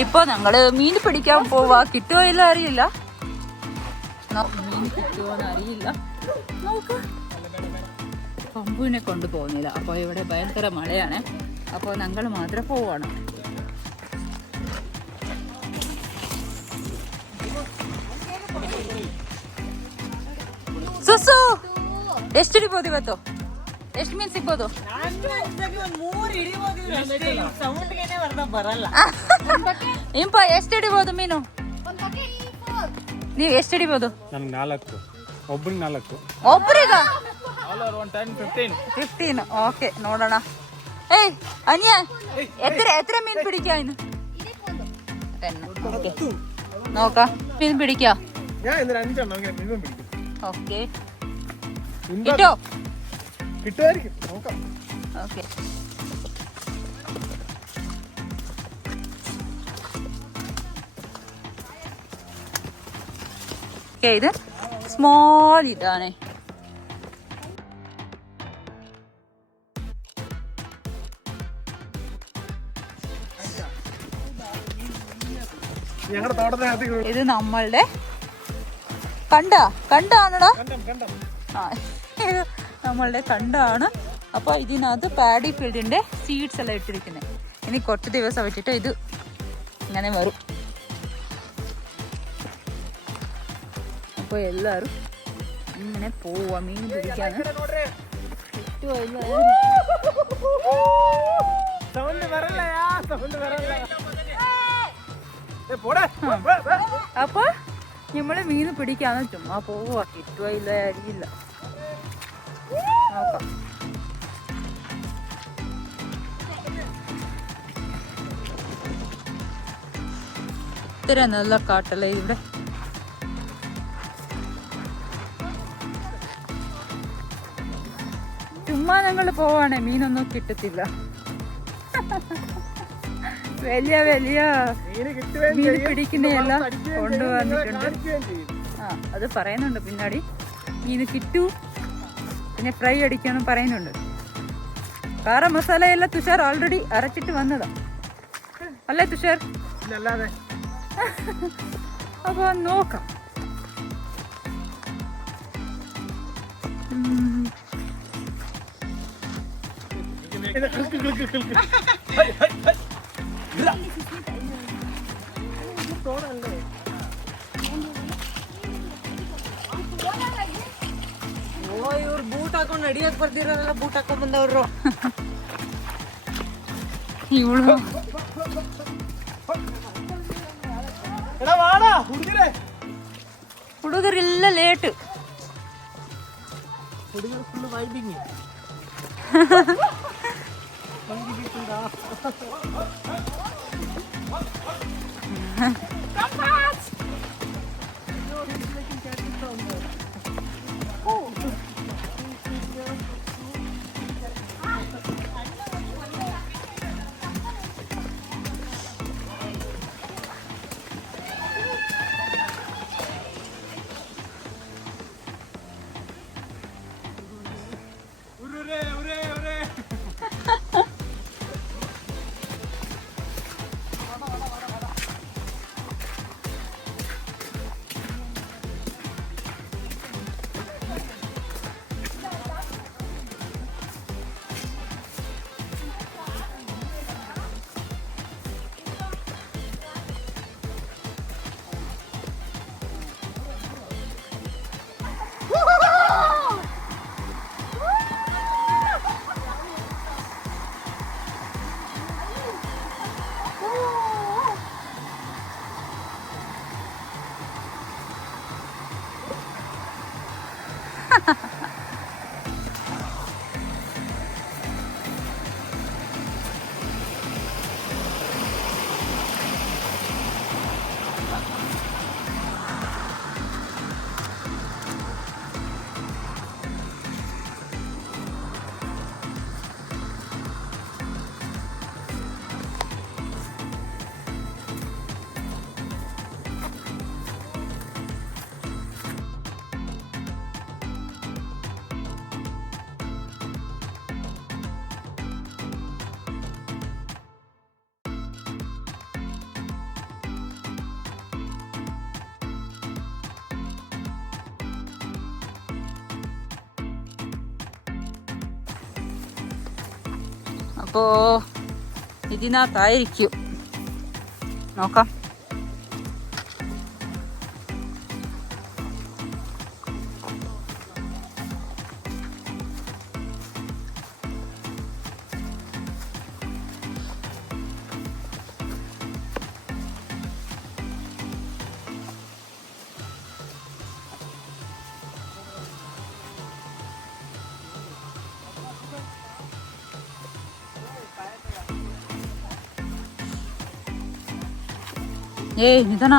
ഇപ്പൊ ഞങ്ങള് മീൻ പിടിക്കാൻ പോവാ. കിട്ടുമോ ഇല്ല അറിയില്ല. മീൻ കിട്ടുമോന്ന് അറിയില്ല. നോക്ക്, പമ്പുവിനെ കൊണ്ട് പോകുന്നില്ല. അപ്പൊ ഇവിടെ ഭയങ്കര മഴയാണ്. അപ്പൊ ഞങ്ങൾ മാത്രം പോവാണ്. ಸುಸು ಎಷ್ಟು ಹಿಡಿಬೋದು ಇವತ್ತು? ಎಷ್ಟು ಮೀನ್ ಸಿಗ್ಬೋದು? ಇಂಪ ಎಷ್ಟು ಹಿಡಿಬೋದು ಮೀನು? ನೀವು ಎಷ್ಟು ಹಿಡಿಬೋದು? ಒಬ್ಬರಿಗ 15. ഓക്കെ, നോടണ. ഏയ് അനിയ, എത്ര മീൻ പിടിക്കാ ഇന്ന്? 10. നോക്കാം, മീൻ പിടിക്കാ. ഓക്കെ, കിട്ടോ? കിട്ടുമായിരിക്കും, നോക്കാം. ഓക്കെ, ഇത് സ്മോൾ ഇതാണ്. ഇത് നമ്മളുടെ കണ്ടാണോടാ? ഇത് നമ്മളുടെ കണ്ടാണ്. അപ്പൊ ഇതിനകത്ത് പാഡി ഫീൽഡിന്റെ സീഡ്സ് എല്ലാം ഇട്ടിരിക്കുന്നത്. ഇനി കുറച്ച് ദിവസം വെച്ചിട്ട് ഇത് ഇങ്ങനെ വരും. അപ്പൊ എല്ലാരും ഇങ്ങനെ പോവാ മീൻ പിടിക്കാൻ. അപ്പൊ നമ്മള് മീൻ പിടിക്കാന്ന് ചുമ്മാ പോവാ. കിട്ടുക ഇല്ല അറിയില്ല, നോക്കാം. ഇത്ര നല്ല കാട്ടല്ലേ ഇവിടെ. ചുമ്മാ ഞങ്ങൾ പോവാണേ, മീനൊന്നും കിട്ടത്തില്ല. വലിയ വലിയ മീൻ പിടിക്കുന്നതെല്ലാം കൊണ്ടുവന്നിട്ടുണ്ട്. അത് പറയുന്നുണ്ട് പിന്നാടി, മീൻ കിട്ടൂ, പിന്നെ ഫ്രൈ അടിക്കാന്നും പറയുന്നുണ്ട്. കാര മസാല എല്ലാം തുഷാർ ഓൾറെഡി അരച്ചിട്ട് വന്നതാ അല്ലേ തുഷാർ? അപ്പൊ നോക്കാം. ಇವ್ರು ಬೂಟ್ ಹಾಕೊಂಡು ನಡಿಯಕ್ ಬರ್ದಿರಲ್ಲ, ಬೂಟ್ ಹಾಕೊಂಡ್ ಬಂದವ್ರು. ಇವಳು ಹುಡುಗರೆಲ್ಲ ಲೇಟ್. ಹುಡುಗರು ಫುಲ್ ವೈಬಿಂಗ್. അപ്പോൾ ഇതിനകത്തായിരിക്കും. നോക്കാം. ಏಯ್ ನಿಧಾನ.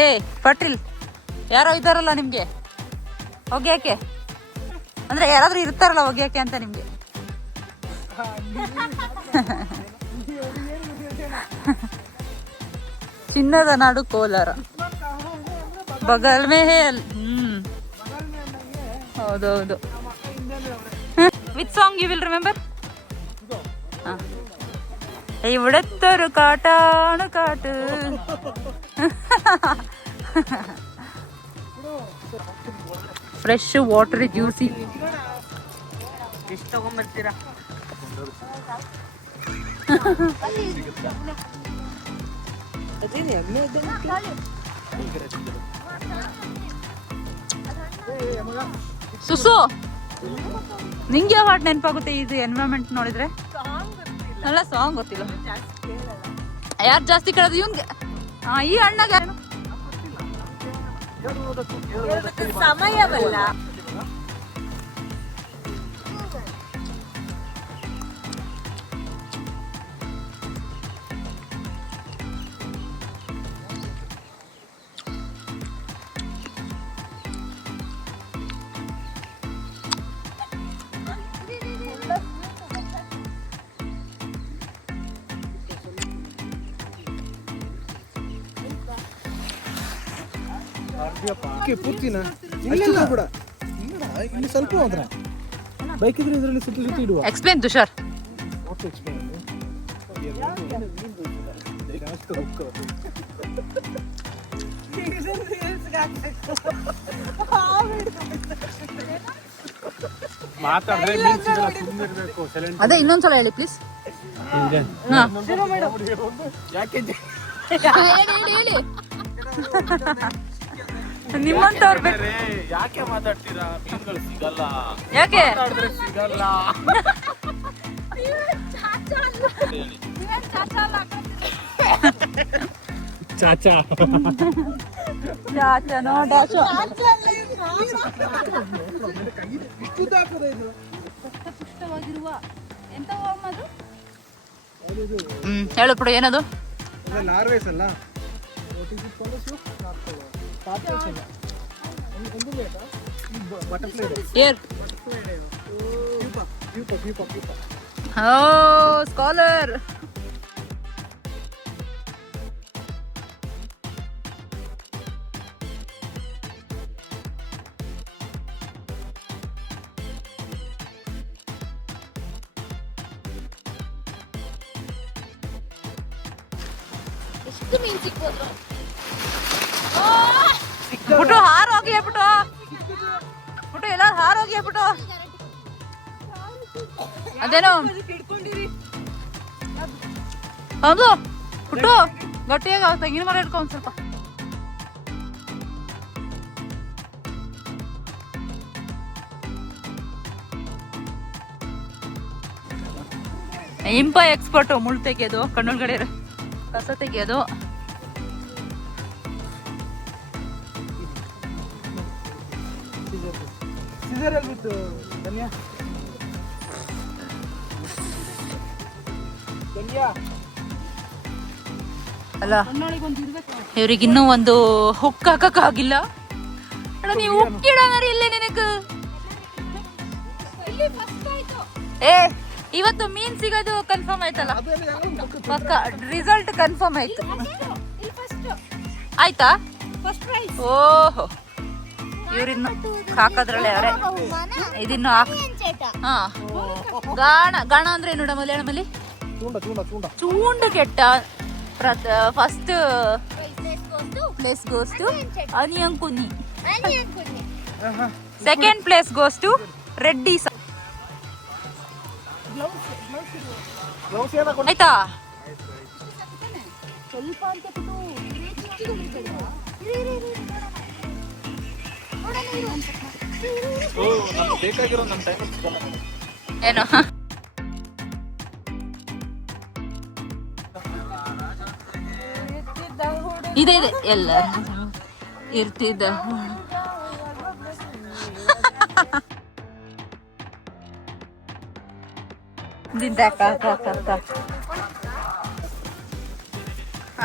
ಏಯ್ ಪಟ್ರಿಲ್, ಯಾರೋ ಇದ್ದಾರಲ್ಲ ನಿಮ್ಗೆ ಒಗ್ಯಾಕೆ, ಅಂದ್ರೆ ಯಾರಾದ್ರೂ ಇರ್ತಾರಲ್ಲ ಒಗ್ಯಾಕೆ ಅಂತ ನಿಮ್ಗೆ. ಚಿನ್ನದ ನಾಡು ಕೋಲಾರ, ಬಗಲ್ ಮೇ ಹೇ. ಹೌದೌದು. With song you will remember? ഇവിടത്തൊരു കാട്ടാണ് കാട്ട്. Fresh water juicy. ಎಷ್ಟು ತಗೊಂಡ್ಬರ್ತೀರಾ? ಸುಸು, ನಿಂಗೆ ಯಾವ ಹಾಡು ನೆನಪಾಗುತ್ತೆ ಇದು ಎನ್ವೈರನ್ಮೆಂಟ್ ನೋಡಿದ್ರೆ? ಅಲ್ಲ, ಸಾಂಗ್ ಗೊತ್ತಿಲ್ಲ. ಯಾರು ಜಾಸ್ತಿ ಕೇಳೋದು? ಇವ್ನ್ಗೆ. ಈ ಅಣ್ಣಗೆ ಯಾರು? ಸಮಯವಲ್ಲ. ಪೂರ್ತಿನ ಇಲ್ಲ ಕೂಡ ಇಲ್ಲಿ ಸ್ವಲ್ಪ ಹೋದ್ರ ಬೈಕ್ ಇದ್ರೆ ಇದರಲ್ಲಿ ಸುತ್ತಿ ಸುತ್ತಿ ಇಡುವ. ಎಕ್ಸ್ಪ್ಲೇನ್ ತುಷಾರ್. ಅದೇ ಇನ್ನೊಂದ್ಸಲ ಹೇಳಿ ಪ್ಲೀಸ್. ಹೇಳಿ ನಿಮ್ಮಂತವ್ರು ಯಾಕೆ ಮಾತಾಡ್ತೀರಾ? ಮೀನುಗಳು ಸಿಗಲ್ಲ. ಯಾಕೆ? ಸಿಗಲ್ಲ. ಚಾಚಾ ಚಾಚನೋ ಡಾಚೋ. ಹೇಳು ಬಿಡು, ಏನದು? ಲಾರ್ವೇಸ್ ಅಲ್ಲ. ಸ್ಕಾಲರ್. ಎಷ್ಟು ಮೀನು ಸಿಕ್ಬೋದು? ಬಿಟ್ಟು ಹಾರೋಗಿ ಬಿಟ್ಟು ಬಿಟ್ಟು ಎಲ್ಲ ಹಾರೋಗಿ ಬಿಟ್ಟು. ಅದೇನೋ ಹೌದು ಬಿಟ್ಟು ಗಟ್ಟಿಯಾಗ ತೆಂಗಿನ ಮರ ಇಟ್ಕೊ ಒಂದ್ ಸ್ವಲ್ಪ. ಇಂಪ ಎಕ್ಸ್ಪರ್ಟ್ ಮುಳ್ಳು ತೆಗೆಯೋದು, ಕಣ್ಣೊಳಗಡೆ ಕಸ ತೆಗೆಯೋದು. ಅಲ್ಲ, ಇವ್ರಿಗಿನ್ನೂ ಒಂದು ಹುಕ್ ಹಾಕಕ್ಕಾಗಿಲ್ಲ. ನೀವು ಹುಕ್ಕಿಡೋರಿ ಇಲ್ಲೇ ನಿನಗ. ಏ, ಇವತ್ತು ಮೀನ್ ಸಿಗೋದು ಕನ್ಫರ್ಮ್ ಆಯ್ತಲ್ಲ? ಪಕ್ಕ ರಿಸಲ್ಟ್ ಕನ್ಫರ್ಮ್ ಆಯ್ತು. ಆಯ್ತಾ? ಫಸ್ಟ್ ಪ್ರೈಸ್ ಓಹೋ, ಇವ್ರಿನ್ನು ಹಾಕೋದ್ರಲ್ಲೇ ಅವರೇ ಇದಿನ್ನು ಹಾ. ಗಾಣ ಅಂದ್ರೆ ಏನು ಮಲಯಾಳಮಲ್ಲಿ? ಚೂಂಡ ಕೆಟ್ಟ. ಫಸ್ಟ್ ಪ್ಲೇಸ್ ಗೋಸ್ ಟು ಅನಿಯಂಕುನಿ. Second place goes to Reddy. ಆಯ್ತಾ? ಸ್ವಲ್ಪ ಅಂತ ಬೇಕಾಗಿರೋ ನಮ್ಮ ಟೈಮ್ ಸಿಗಲ್ಲ. ಏನು ಇದೆ ಇದೆ ಎಲ್ಲ ಇರ್ತಿದ್ದ.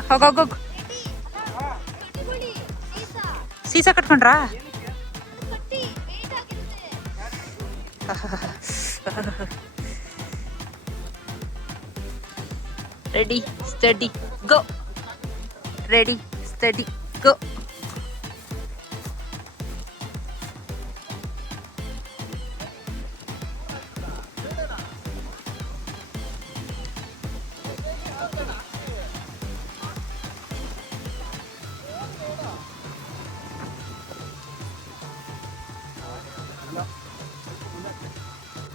ಹೋಗೋಗು. ಸೀಸಾ ಕಟ್ಕೊಂಡ್ರಾ? Ready steady go. Ready steady go.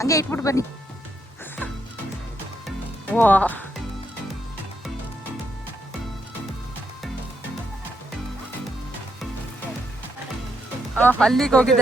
ಹಂಗೆ ಇಟ್ಬಿಟ್ಟು ಬನ್ನಿ. ವಾ, ಅಲ್ಲಿಗೆ ಹೋಗಿದೆ.